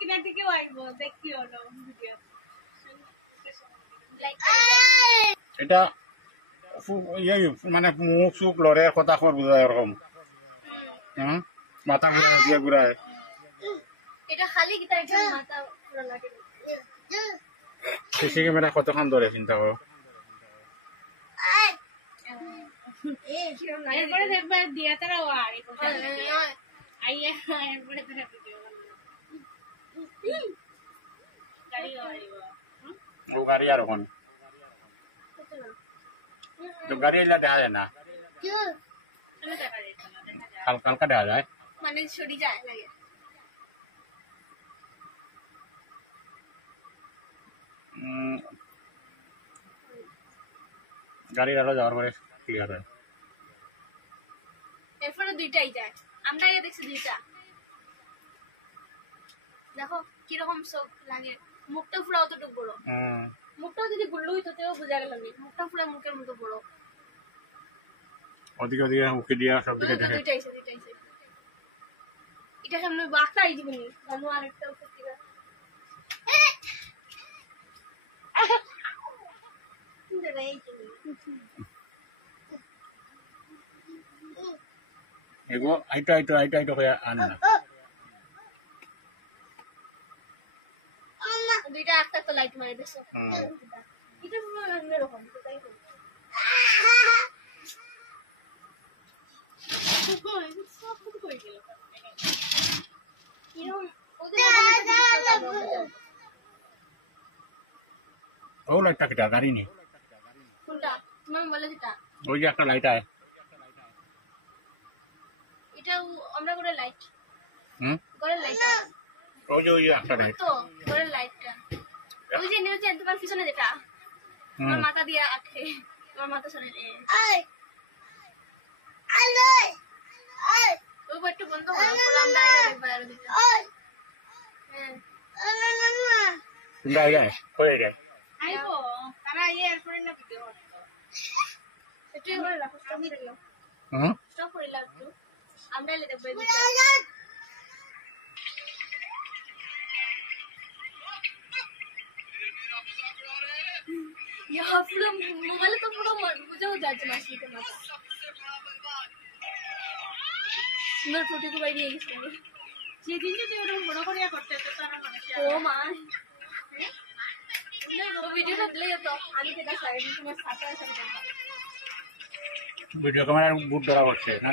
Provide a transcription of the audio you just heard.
কিনা থেকে আইব দেখি হলো ভিডিও এটা মানে মুখ চুখ লড়ে কথা খবর বোঝায় এরকম মাথা ঘুরায় দিয়ে ঘুরায় এটা খালি কি তার জন্য মাথা পুরো লাগে সিসি ক্যামেরা কতক্ষণ ধরে চিন্তা করো এরপরে দেখবে দিয়া তারা আর আইয়া এরপরে তারা ভিডিও গাড়ি আর ওখানে গাড়ি এলা দেখা যায় না হালকা দেখা যায় মানে সরি যায় লাগে গাড়ি আলো যাওয়ার পরে ক্লিয়ার হয় এরপরে দুইটাই যায় আমরা আগে দেখছি দুইটা দেখো কিরকম সব লাগে মুখটা পুরো অতটুকু বড় মুখটা যদি গুল্লু হইতো তেও বোঝা গেল না মুখটা পুরো মুখের মতো বড় ওদিকে মুখে দিয়া সব দিকে দেখে দুইটাই এটা সামনে বাঁকা আই দিবনি জানো আরেকটা উপর দিকে এগো আইটো হয়ে আনে না দুইটা একটা তো লাইট মারি দিছো এটা পুরো অন্য রকম তাই তো সব কিছু কই গেল এরকম ও লাইটটা কিটা গাড়ি নেই কোনটা তুমি বলে দিতা ওই যে একটা লাইট আয় এটা আমরা করে লাইট করে লাইট ওই যে একটা লাইট তো করে লাইটটা ওই যে নিউজ তোমার পিছনে যেটা তোমার মাথা দিয়ে আটকে তোমার মাথা সরে এই আলো এই ওই একটু বন্ধ করো পুরো আমরা আইয়া দেখব আর দিতে হ্যাঁ তোমরা আইয়া কই যায় আইবো তারা আইয়া এরপরে না ভিডিও করতে একটু করে রাখো স্টপ করে দাও স্টপ করে লাগতো আমরা এলে দেখব यहाँ पूरा मोबाइल तो पूरा मुझे हो जाता है मासी के माता सुंदर फोटो को भाई ये इसमें ये दिन जो तेरे बड़ा बढ़िया करते हैं तो तारा ओ मां नहीं वो वीडियो तो ले तो आगे के साइड में तुम्हारे साथ है सब वीडियो कैमरा बुट धरा করছে না